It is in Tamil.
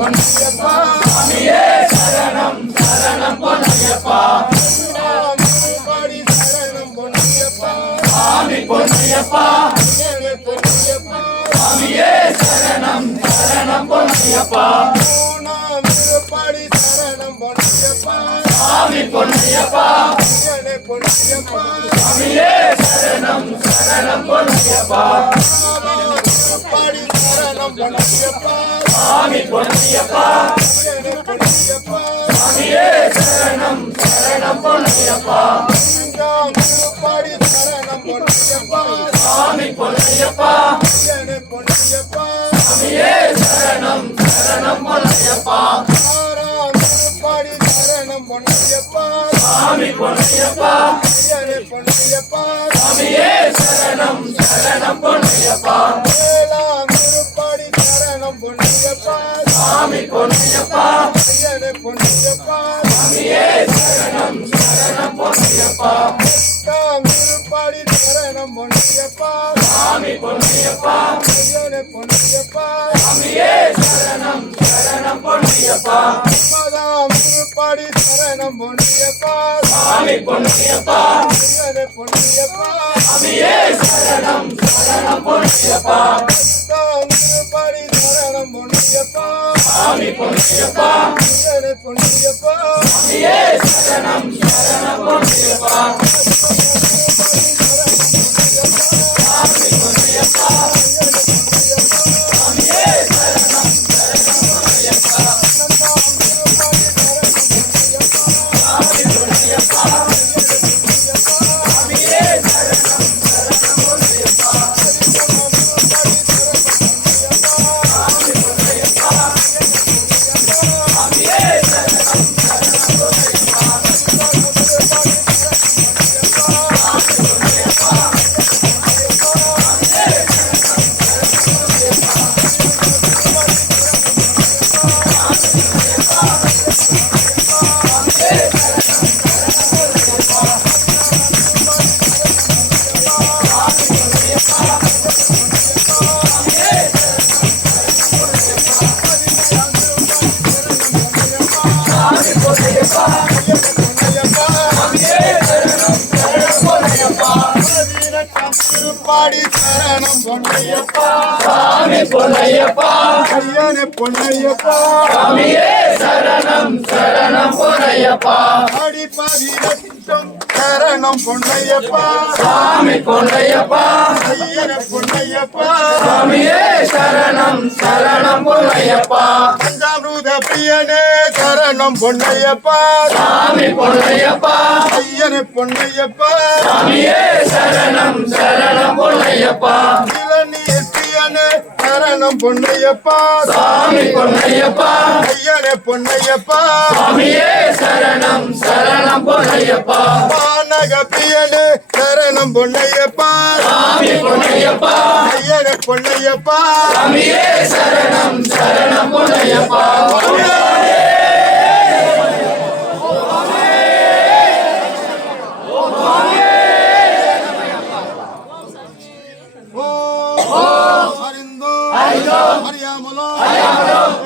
பொன்னையப்பா சாமியே சரணம் சரணம் பொன்னையப்பா திருப்பாடி சரணம் பொன்னையப்பா சாமி பொன்னையப்பா ஐயனே பொன்னையப்பா சாமியே சரணம் சரணம் பொன்னையப்பா திருப்பாடி சரணம் பொன்னையப்பா சாமி பொன்னையப்பா ஐயனே பொன்னையப்பா சாமியே சரணம் சரணம் பொன்னையப்பா திருப்பாடி சரணம் பொன்னையப்பா சாமி பொன்னையப்பா ஐயனே பொன்னையப்பா சாமியே சரணம் சரணம் பொன்னையப்பா திருப்பாடி சரணம் பொன்னையப்பா சாமி பொன்னையப்பா ஐயனே பொன்னையப்பா சாமியே சரணம் சரணம் பொன்னையப்பா திருப்பாடி சரணம் பொன்னையப்பா சாமி பொன்னையப்பா ஐயனே பொன்னையப்பா சாமியே சரணம் சரணம் பொன்னையப்பா திருப்பாடி சரணம் பொன்னையப்பா சாமி பொன்னையப்பா ஐயனே பொன்னையப்பா சாமியே சரணம் சரணம் பொன்னையப்பா திருப்பாடி சரணம் பொன்னையப்பா சாமி பொன்னையப்பா ஐயனே பொன்னையப்பா சாமியே சரணம் சரணம் பொன்னையப்பா திருப்பாடி சரணம் பொன்னையப்பா சாமி பொன்னையப்பா ஐயனே பொன்னையப்பா சாமியே சரணம் சரணம் பொன்னையப்பா திருப்பாடி சரணம் பொன்னையப்பா சாமி பொன்னையப்பா ஐயனே பொன்னையப்பா சாமியே சரணம் சரணம் பொன்னையப்பா சாமி பொன்னையப்பா சாமியே சரணம் சரணம் பொன்னையப்பா சாமி பொன்னையப்பா சாமியே சரணம் சரணம் பொன்னையப்பா சாமி பொன்னையப்பா சாமியே சரணம் சரணம் பொன்னையப்பா திருப்பாடி சரணம் பொன்னையப்பா சாமி பொன்னையப்பா ஐயனே பொன்னையப்பா சாமியே சரணம் சரணம் பொன்னையப்பா அடிப்பாடி ரத்தம் சரணம் பொன்னையப்பா சாமி பொன்னையப்பா ஐயனே பொன்னையப்பா சாமியே சரணம் சரணம் பொன்னையப்பா பஞ்சாமிருத பிரியனே சரணம் பொன்னையப்பா சாமி பொன்னையப்பா ஐயனே பொன்னையப்பா சாமியே சரணம் சரணம் பொன்னையப்பா இளநீர் பிரியனே சரணம் பொன்னையப்பா சாமி பொன்னையப்பா ஐயனே பொன்னையப்பா சாமியே சரணம் சரணம் பொன்னையப்பா வானக பிரியனே சரணம் பொன்னையப்பா சாமி பொன்னையப்பா ஐயனே பொன்னையப்பா சாமியே சரணம் சரணம் பொன்னையப்பா